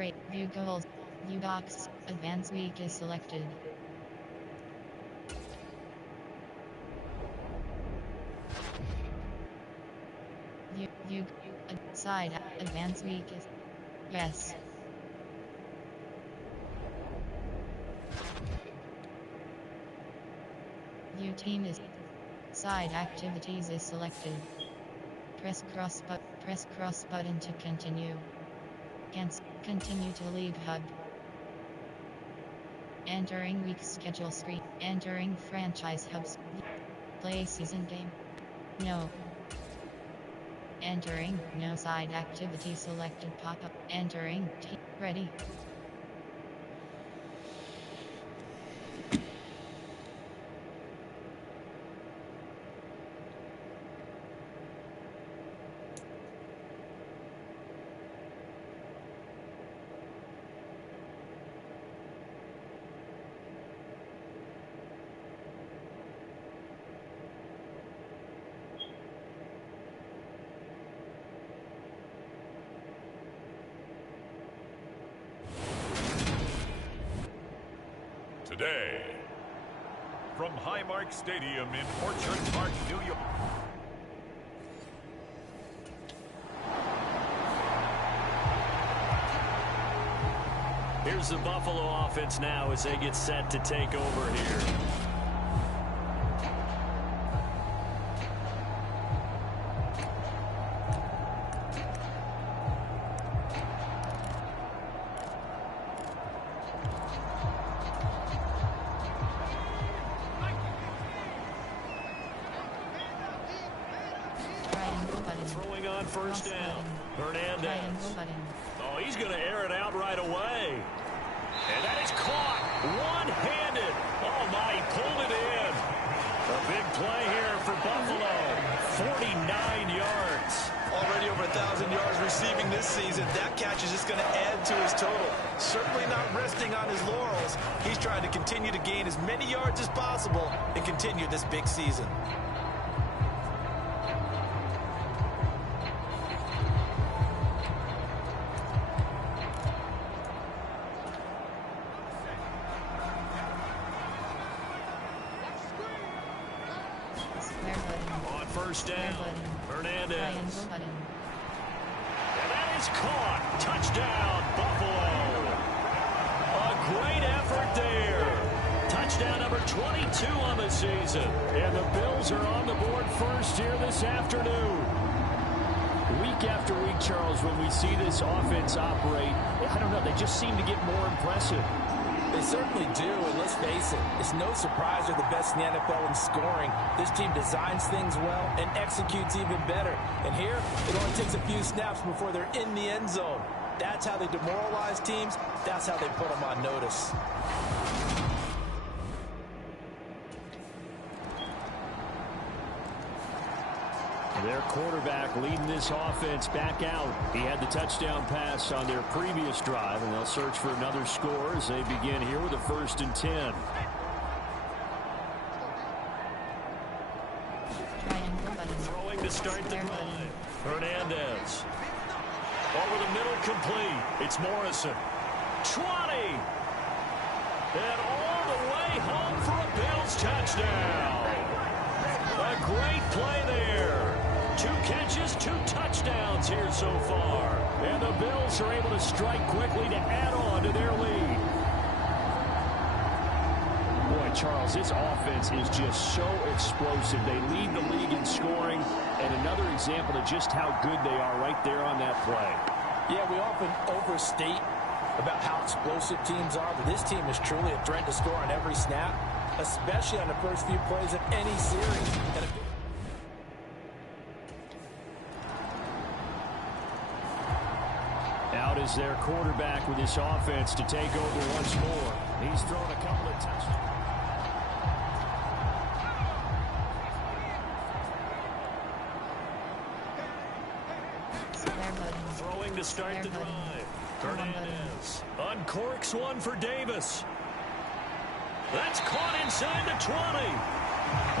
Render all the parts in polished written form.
Great. View goals. View box. Advanced week is selected. View. Side. Advanced week is. Yes. View team is. Side activities is selected. Press cross button to continue. Continue to League Hub. Entering week schedule screen. Entering franchise hubs. Play season game. No. Entering no side activity selected pop-up. Entering ready. Today, from Highmark Stadium in Orchard Park, New York. Here's the Buffalo offense now as they get set to take over here. Throwing on first down. Hernandez. Oh, he's going to air it out right away. And that is caught one-handed. Oh, my, he pulled it in. A big play here for Buffalo. 49 yards. Already over 1,000 yards receiving this season. That catch is just going to add to his total. Certainly not resting on his laurels. He's trying to continue to gain as many yards as possible and continue this big season. On first down, Hernandez. And that is caught. Touchdown, Buffalo. A great effort there. Touchdown number 22 on the season. And the Bills are on the board first here this afternoon. Week after week, Charles, when we see this offense operate, I don't know, they just seem to get more impressive. They certainly do, and let's face it, it's no surprise they're the best in the NFL in scoring. This team designs things well and executes even better. And here, it only takes a few snaps before they're in the end zone. That's how they demoralize teams. That's how they put them on notice. Their quarterback leading this offense back out. He had the touchdown pass on their previous drive, and they'll search for another score as they begin here with a 1st and 10. Throwing to start the drive. Hernandez. Over the middle, complete. It's Morrison. 20. And all the way home for a Bills touchdown. A great play there. 2 catches, 2 touchdowns here so far. And the Bills are able to strike quickly to add on to their lead. Boy, Charles, this offense is just so explosive. They lead the league in scoring, and another example of just how good they are right there on that play. Yeah, we often overstate about how explosive teams are, but this team is truly a threat to score on every snap, especially on the first few plays of any series. Out is their quarterback with this offense to take over once more. He's thrown a couple of touchdowns. Throwing to start the drive. Hernandez uncorks one for Davis. That's caught inside the 20.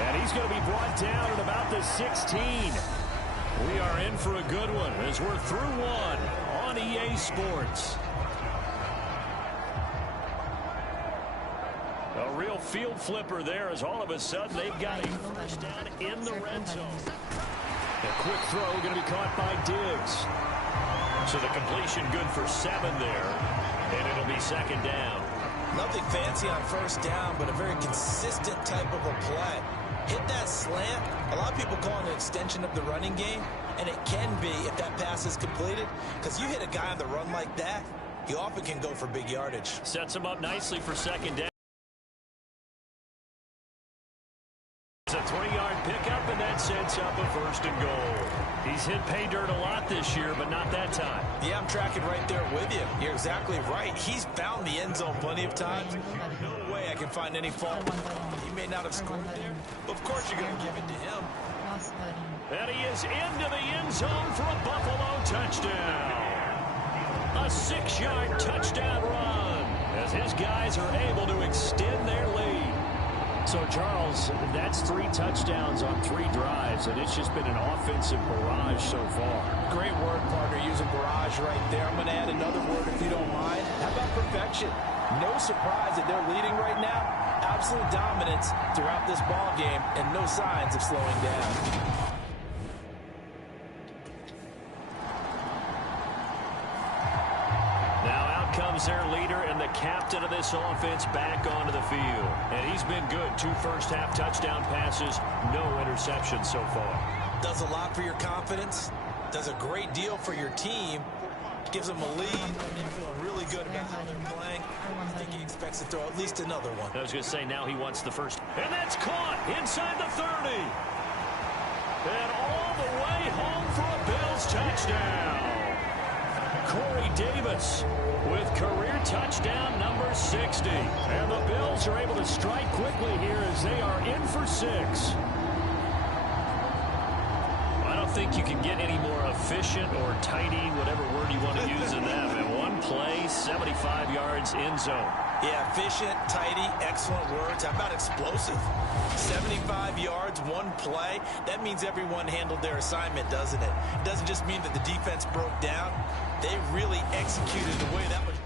And he's going to be brought down at about the 16. We are in for a good one as we're through one on EA Sports. A real field flipper there as all of a sudden they've got a first down in the red zone. A quick throw going to be caught by Diggs. So the completion good for 7 there, and it'll be second down. Nothing fancy on first down, but a very consistent type of a play. Hit that slant. A lot of people call it an extension of the running game, and it can be if that pass is completed, because you hit a guy on the run like that, he often can go for big yardage. Sets him up nicely for second down. It's a 3-yard pickup, and that sets up a first and goal. He's hit pay dirt a lot this year, but not that time. Yeah, I'm tracking right there with you. You're exactly right. He's found the end zone plenty of times. No way I can find any fault. He may not have scored there, but of course you're going to give it to him. And he is into the end zone for a Buffalo touchdown. A 6-yard touchdown run as his guys are able to extend their lead. So, Charles, that's 3 touchdowns on 3 drives, and it's just been an offensive barrage so far. Great word, partner, using barrage right there. I'm going to add another word if you don't mind. How about perfection? No surprise that they're leading right now. Absolute dominance throughout this ball game, and no signs of slowing down. Comes their leader and the captain of this offense back onto the field. And he's been good. 2 first-half touchdown passes, no interceptions so far. Does a lot for your confidence. Does a great deal for your team. Gives them a lead. And feeling really good about how they're playing. I think he expects to throw at least another one. I was going to say, now he wants the first. And that's caught inside the 30. And all the way home for a Bills touchdown. Corey Davis with career touchdown number 60. And the Bills are able to strike quickly here as they are in for 6. I don't think you can get any more efficient or tidy, whatever word you want to use in that. In one play, 75 yards in zone. Yeah, efficient, tidy, excellent words. How about explosive? 75 yards, one play. That means everyone handled their assignment, doesn't it? It doesn't just mean that the defense broke down. They really executed the way that was.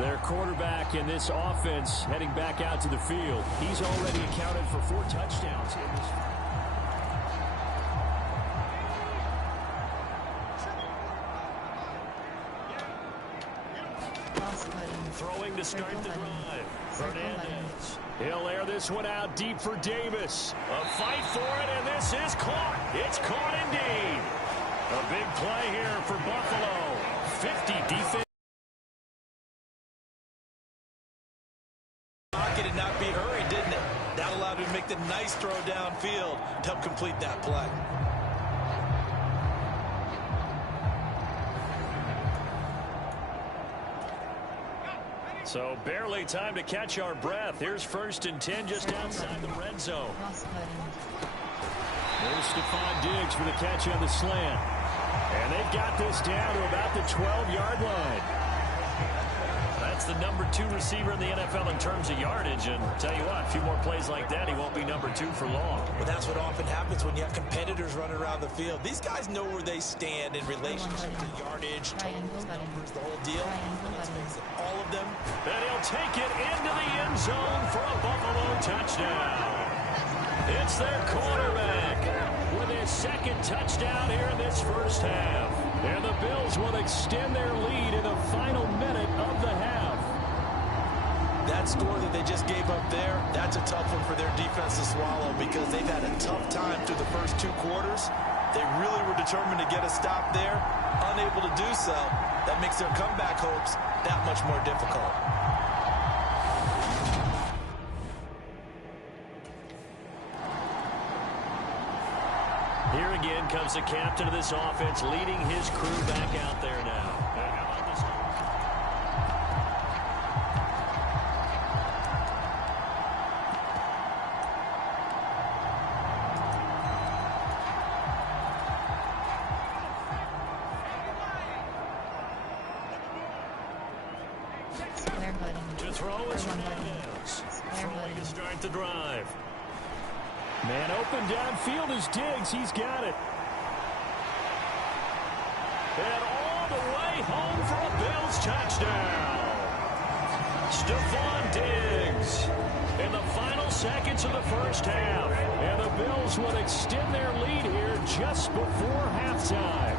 Their quarterback in this offense heading back out to the field. He's already accounted for 4 touchdowns in this. Throwing to start the drive. Fernandez. He'll air this one out deep for Davis. A fight for it, and this is caught. It's caught indeed. A big play here for Buffalo. 50 defense. Pocket and not be hurried, didn't it? That allowed him to make the nice throw downfield to help complete that play. So barely time to catch our breath. Here's 1st and 10 just outside the red zone. There's Stephon Diggs for the catch on the slant. And they've got this down to about the 12-yard line. That's the number 2 receiver in the NFL in terms of yardage. And I'll tell you what, a few more plays like that, he won't be number 2 for long. Well, that's what often happens when you have competitors running around the field. These guys know where they stand in relationship to yardage, totals, numbers, the whole deal. Let's face it, all of them. And he'll take it into the end zone for a Buffalo touchdown. It's their quarterback with his 2nd touchdown here in this first half. And the Bills will extend their lead in the final minute of the half. That score that they just gave up there, that's a tough one for their defense to swallow because they've had a tough time through the first 2 quarters. They really were determined to get a stop there, unable to do so. That makes their comeback hopes that much more difficult. Here again comes the captain of this offense leading his crew back out there now. How about this? To throw is Fernandez. Throwing to start the drive. Man open downfield is Diggs. He's got it. And all the way home for a Bills touchdown. Stephon Diggs in the final seconds of the first half. And the Bills will extend their lead here just before halftime.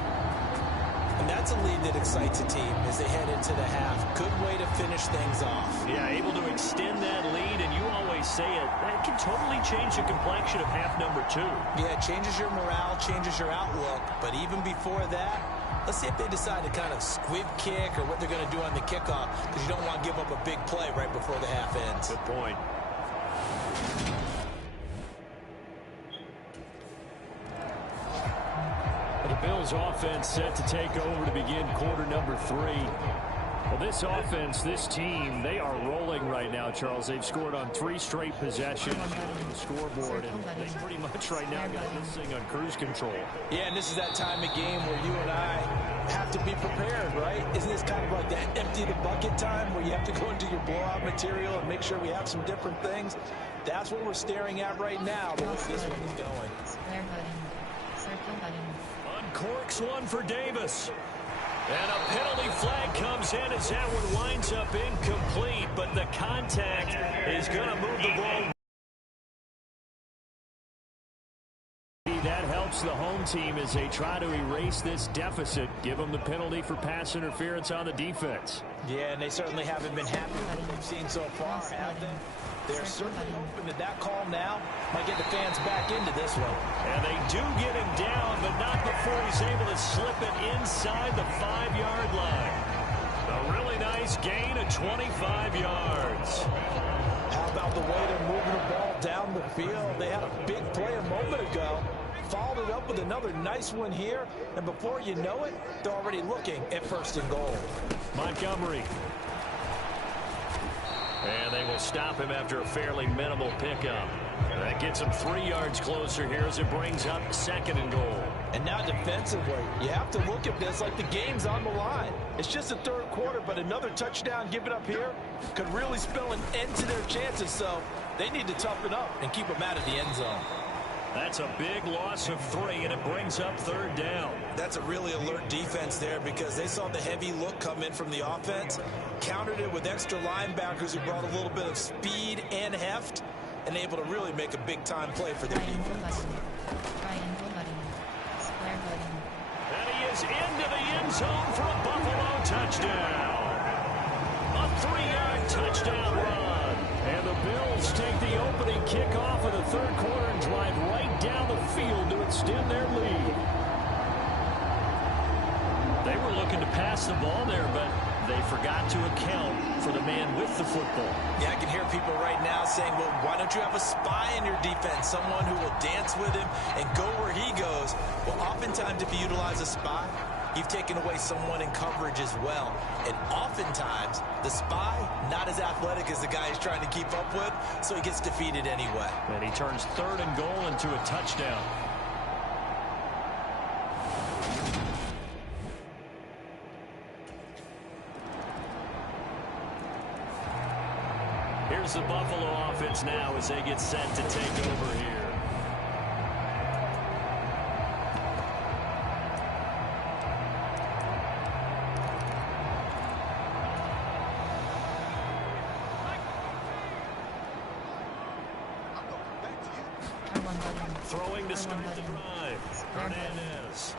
And that's a lead that excites a team as they head into the half. Good way to finish things off. Yeah, able to extend that lead, and you always say it, that can totally change the complexion of half number 2. Yeah, it changes your morale, changes your outlook. But even before that, let's see if they decide to kind of squib kick or what they're going to do on the kickoff, because you don't want to give up a big play right before the half ends. Good point. The Bills offense set to take over to begin quarter number 3. Well, this offense, this team, they are rolling right now, Charles. They've scored on 3 straight possessions on the scoreboard, and they pretty much right now got this thing on cruise control. Yeah, and this is that time of game where you and I have to be prepared, right? Isn't this kind of like that empty the bucket time where you have to go into your blowout material and make sure we have some different things? That's what we're staring at right now, the way this one is going. Square button. Circle button. Uncorks one for Davis. And a penalty flag comes in as that one winds up incomplete, but the contact is going to move the ball. That helps the home team as they try to erase this deficit, give them the penalty for pass interference on the defense. Yeah, and they certainly haven't been happy with what they've seen so far, have they? They're certainly open to that call now. Might get the fans back into this one. And they do get him down, but not before he's able to slip it inside the 5-yard line. A really nice gain of 25 yards. How about the way they're moving the ball down the field? They had a big play a moment ago. Followed it up with another nice one here. And before you know it, they're already looking at 1st and goal. Montgomery. And they will stop him after a fairly minimal pickup. And that gets him 3 yards closer here as it brings up 2nd and goal. And now defensively, you have to look at this like the game's on the line. It's just the 3rd quarter, but another touchdown given up here could really spell an end to their chances. So they need to toughen up and keep them out of the end zone. That's a big loss of 3, and it brings up 3rd down. That's a really alert defense there because they saw the heavy look come in from the offense, countered it with extra linebackers who brought a little bit of speed and heft, and able to really make a big-time play for their defense. Triangle button. Square button. And he is into the end zone for a Buffalo touchdown. A 3-yard touchdown run. And the Bills take the opening kickoff of the 3rd quarter and drive right down the field to extend their lead. They were looking to pass the ball there, but they forgot to account for the man with the football. Yeah, I can hear people right now saying, well, why don't you have a spy in your defense, someone who will dance with him and go where he goes? Well, oftentimes if you utilize a spy, you've taken away someone in coverage as well. And oftentimes, the spy, not as athletic as the guy he's trying to keep up with, so he gets defeated anyway. And he turns 3rd and goal into a touchdown. Here's the Buffalo offense now as they get set to take over here. Throwing to start the drive. Hernandez.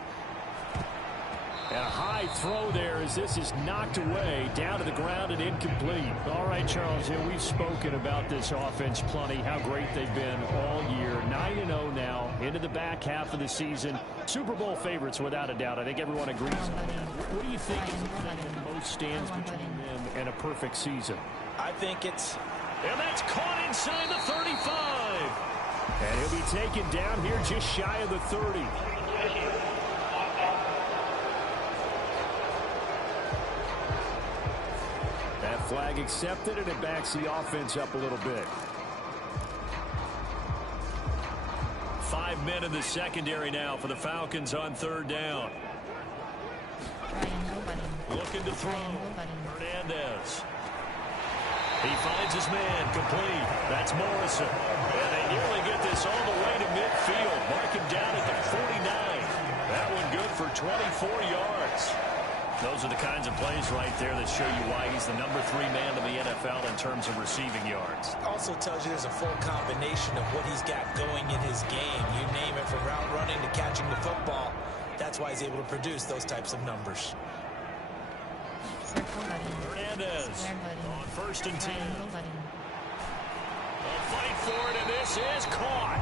And a high throw there as this is knocked away, down to the ground and incomplete. All right, Charles, we've spoken about this offense plenty, how great they've been all year. 9-0 now, into the back half of the season. Super Bowl favorites, without a doubt. I think everyone agrees. What do you think is the thing that most stands between them and a perfect season? I think it's... And that's caught inside the 35. And he'll be taken down here just shy of the 30. That flag accepted, and it backs the offense up a little bit. 5 men in the secondary now for the Falcons on 3rd down. Triangle button. Looking to throw. Triangle button. Hernandez. He finds his man, complete. That's Morrison. And they nearly get this all the way to midfield. Mark him down at the 49. That one good for 24 yards. Those are the kinds of plays right there that show you why he's the #3 man in the NFL in terms of receiving yards. Also tells you there's a full combination of what he's got going in his game. You name it, from route running to catching the football. That's why he's able to produce those types of numbers. Hernandez on 1st and 10. A fight for it, and this is caught.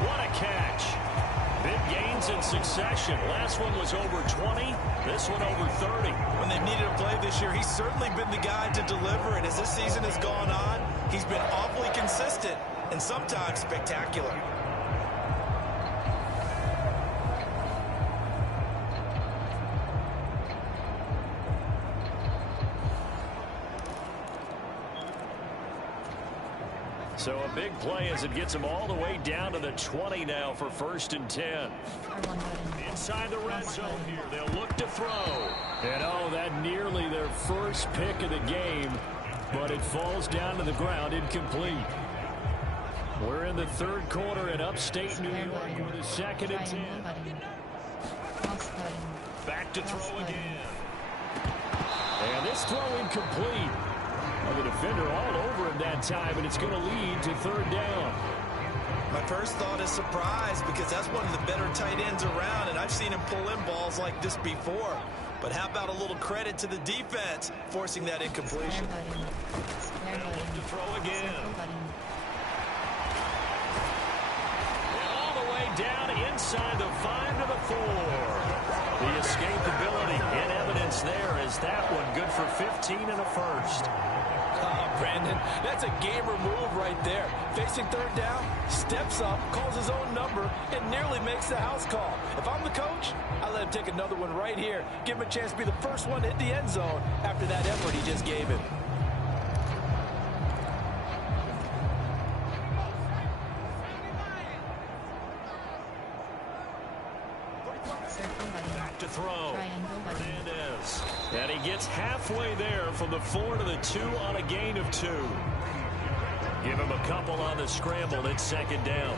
What a catch. Big gains in succession. Last one was over 20. This one over 30. When they've needed a play this year, he's certainly been the guy to deliver. And as this season has gone on, he's been awfully consistent and sometimes spectacular. So a big play as it gets them all the way down to the 20 now for 1st and 10. Inside the red zone here, they'll look to throw. And oh, that nearly their first pick of the game, but it falls down to the ground, incomplete. We're in the 3rd quarter in upstate New York with a 2nd and 10. Back to throw again. And this throw incomplete. The defender all over him that time, and it's going to lead to 3rd down. My first thought is surprise, because that's one of the better tight ends around, and I've seen him pull in balls like this before. But how about a little credit to the defense forcing that incompletion? To throw again. And all the way down inside the 5 to the 4. The escapability in evidence there is that one good for 15 and a first. Brandon, that's a gamer move right there. Facing 3rd down, steps up, calls his own number, and nearly makes the house call. If I'm the coach, I let him take another one right here. Give him a chance to be the first one to hit the end zone after that effort he just gave him. Back to throw. Hernandez. And he gets halfway there from the 4 to the 2 on a gain of 2. Give him a couple on the scramble. It's 2nd down.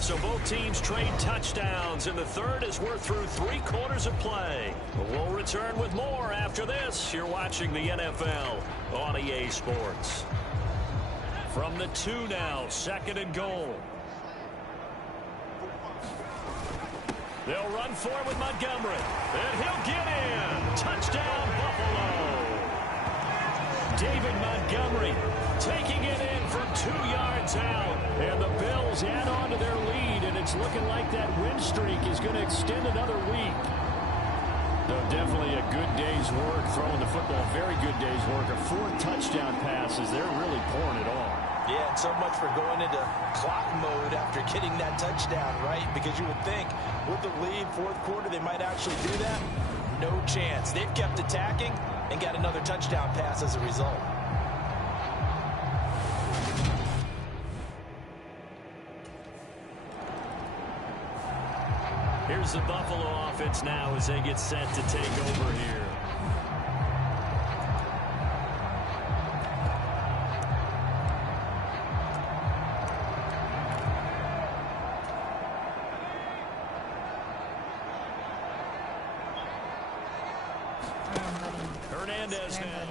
So both teams trade touchdowns in the 3rd as we're through 3 quarters of play. But we'll return with more after this. You're watching the NFL on EA Sports. From the 2 now, 2nd and goal. They'll run for it with Montgomery. And he'll get in. Touchdown, Buffalo. David Montgomery taking it in from 2 yards out. And the Bills add on to their lead, and it's looking like that win streak is going to extend another week. So definitely a good day's work throwing the football. Very good day's work. 4 touchdown passes. They're really pouring it on. Yeah, and so much for going into clock mode after getting that touchdown, right? Because you would think with the lead, 4th quarter, they might actually do that. No chance. They've kept attacking and got another touchdown pass as a result. Here's the Buffalo offense now as they get set to take over here. Hernandez now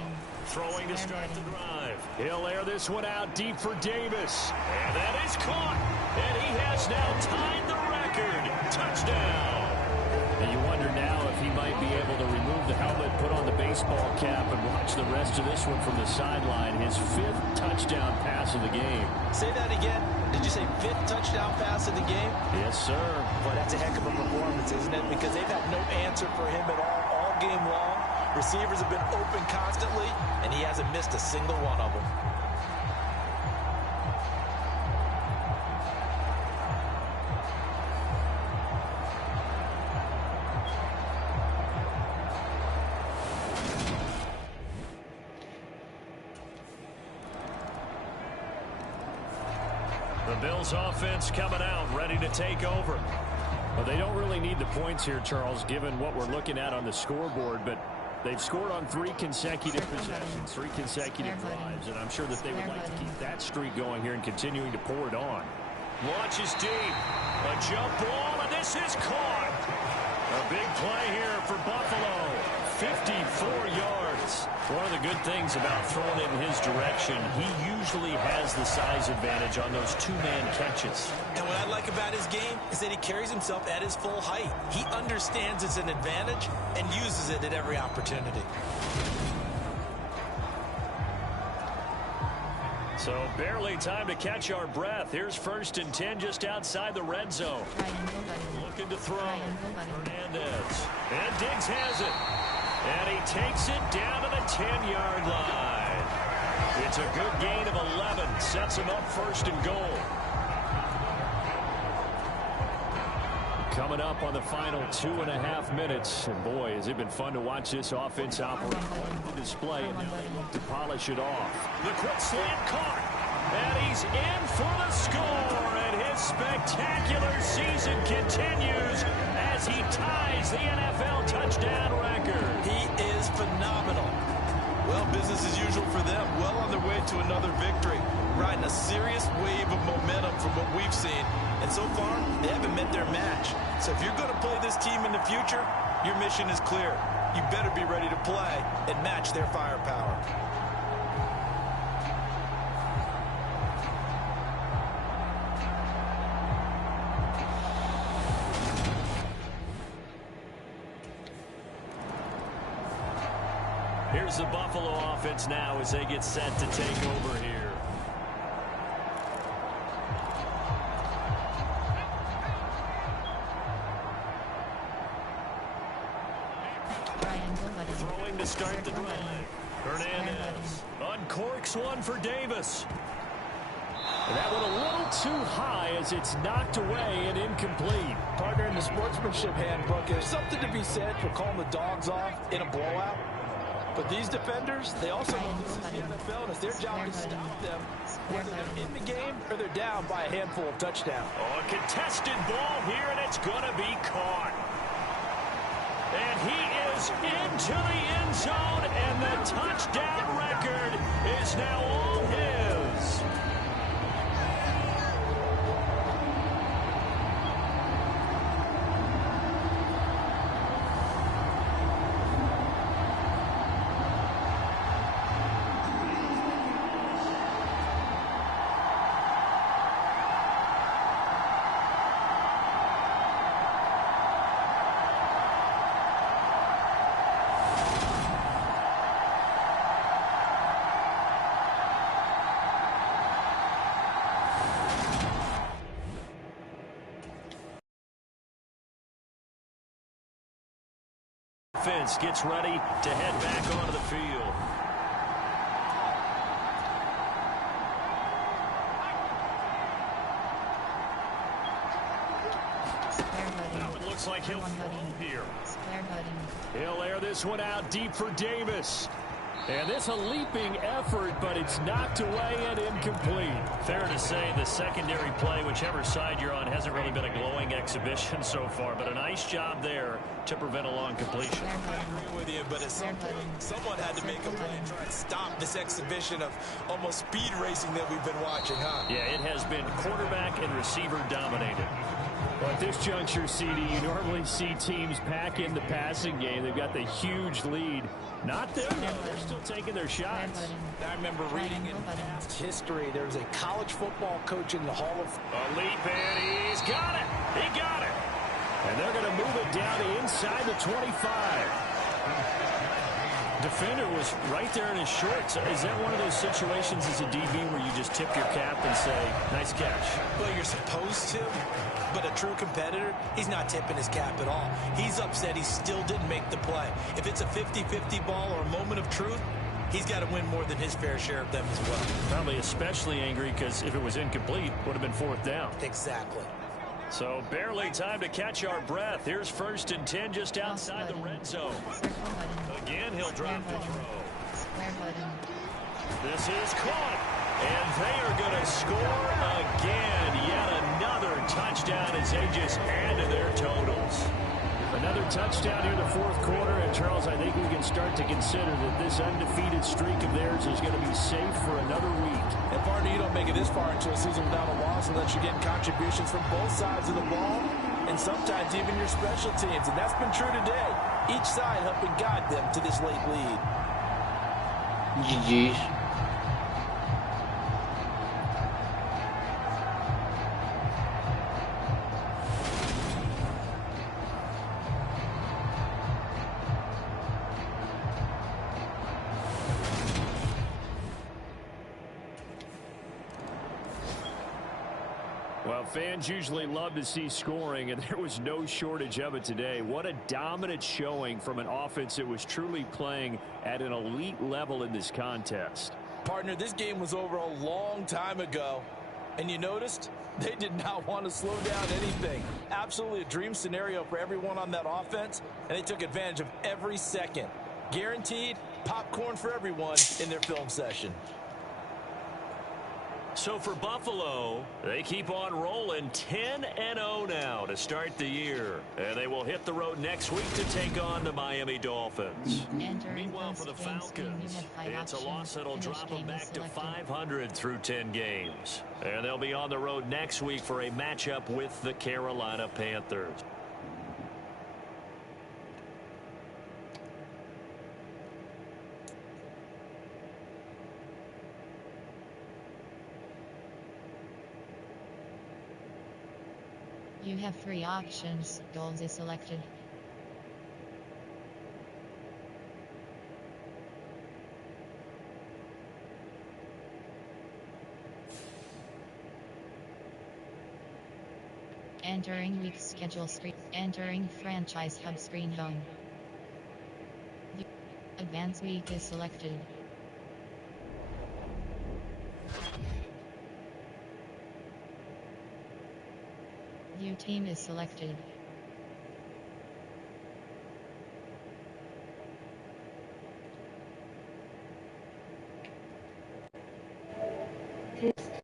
throwing to start the drive. He'll air this one out deep for Davis. And that is caught. And he has now tied the record. Touchdown. And you wonder now if he might be able to remove the helmet, put on the baseball cap, and watch the rest of this one from the sideline. His 5th touchdown pass of the game. Say that again. Did you say 5th touchdown pass of the game? Yes, sir. Boy, that's a heck of a performance, isn't it? Because they've had no answer for him at all game long. Receivers have been open constantly, and he hasn't missed a single one of them. The Bills offense coming out, ready to take over. Well, they don't really need the points here, Charles, given what we're looking at on the scoreboard, but They've scored on 3 consecutive possessions, 3 consecutive drives, and I'm sure that they would like to keep that streak going here and continuing to pour it on. Launches deep. A jump ball, and this is caught. A big play here for Buffalo. 54 yards. One of the good things about throwing it in his direction, he usually has the size advantage on those 2-man catches. And what I like about his game is that he carries himself at his full height. He understands it's an advantage and uses it at every opportunity. So barely time to catch our breath. Here's 1st and 10 just outside the red zone. Looking to throw. Hernandez. And Diggs has it. And he takes it down to the 10-yard line. It's a good gain of 11. Sets him up 1st and goal. Coming up on the final 2.5 minutes. And boy, has it been fun to watch this offense operate. The display and to polish it off. The quick slant caught. And he's in for the score. And his spectacular season continues as he ties the NFL touchdown record. He is phenomenal. Well, business as usual for them. Well on their way to another victory. Riding a serious wave of momentum from what we've seen. And so far, they haven't met their match. So if you're going to play this team in the future, your mission is clear. You better be ready to play and match their firepower. Here's the Buffalo offense now as they get set to take over here. Throwing to start the drive. Hernandez uncorks one for Davis. And that one a little too high as it's knocked away and incomplete. Partner, in the sportsmanship handbook, there's something to be said for calling the dogs off in a blowout. But these defenders, they also know this is the NFL, and it's their job to stop them, whether they're in the game or they're down by a handful of touchdowns. Oh, a contested ball here, and it's going to be caught. And he is into the end zone, and the touchdown record is now all his. Offense gets ready to head back onto the field. Now it looks like he'll throw here. He'll air this one out deep for Davis. And this a leaping effort, but it's knocked away and incomplete. Fair to say the secondary play, whichever side you're on, hasn't really been a glowing exhibition so far, but a nice job there to prevent a long completion. I agree with you, but at some point, someone had to make a play and try and stop this exhibition of almost speed racing that we've been watching, huh? Yeah, it has been quarterback and receiver dominated. Well, at this juncture, CD, you normally see teams pack in the passing game. They've got the huge lead. Not there, though. They're still taking their shots. I remember reading in past history, there was a college football coach in the Hall of A leap, and he's got it. He got it. And they're going to move it down to inside the 25. Defender was right there in his shorts. Is that one of those situations as a DB where you just tip your cap and say, nice catch? Well, you're supposed to, but a true competitor, he's not tipping his cap at all. He's upset he still didn't make the play. If it's a 50-50 ball or a moment of truth, he's got to win more than his fair share of them as well. Probably especially angry because if it was incomplete, would have been 4th down. Exactly. So barely time to catch our breath. Here's 1st and 10 just outside the red zone. Again, he'll drop the throw. This is caught. And they are going to score again. Yet another touchdown as they just add to their totals. Another touchdown here in the fourth quarter. And, Charles, I think we can start to consider that this undefeated streak of theirs is going to be safe for another week. And, partner, you don't make it this far into a season without a loss unless you're getting contributions from both sides of the ball and sometimes even your special teams. And that's been true today. Each side helping guide them to this late lead. GG's. Well, fans usually love to see scoring, and there was no shortage of it today. What a dominant showing from an offense that was truly playing at an elite level in this contest. Partner, this game was over a long time ago, and you noticed they did not want to slow down anything. Absolutely a dream scenario for everyone on that offense, and they took advantage of every second. Guaranteed popcorn for everyone in their film session. So for Buffalo, they keep on rolling 10-0 now to start the year. And they will hit the road next week to take on the Miami Dolphins. Meanwhile, for the Falcons, it's a loss that'll drop them back to 500 through 10 games. And they'll be on the road next week for a matchup with the Carolina Panthers. You have 3 options. Goals is selected. Entering week schedule screen. Entering franchise hub screen home. Advanced week is selected. View team is selected.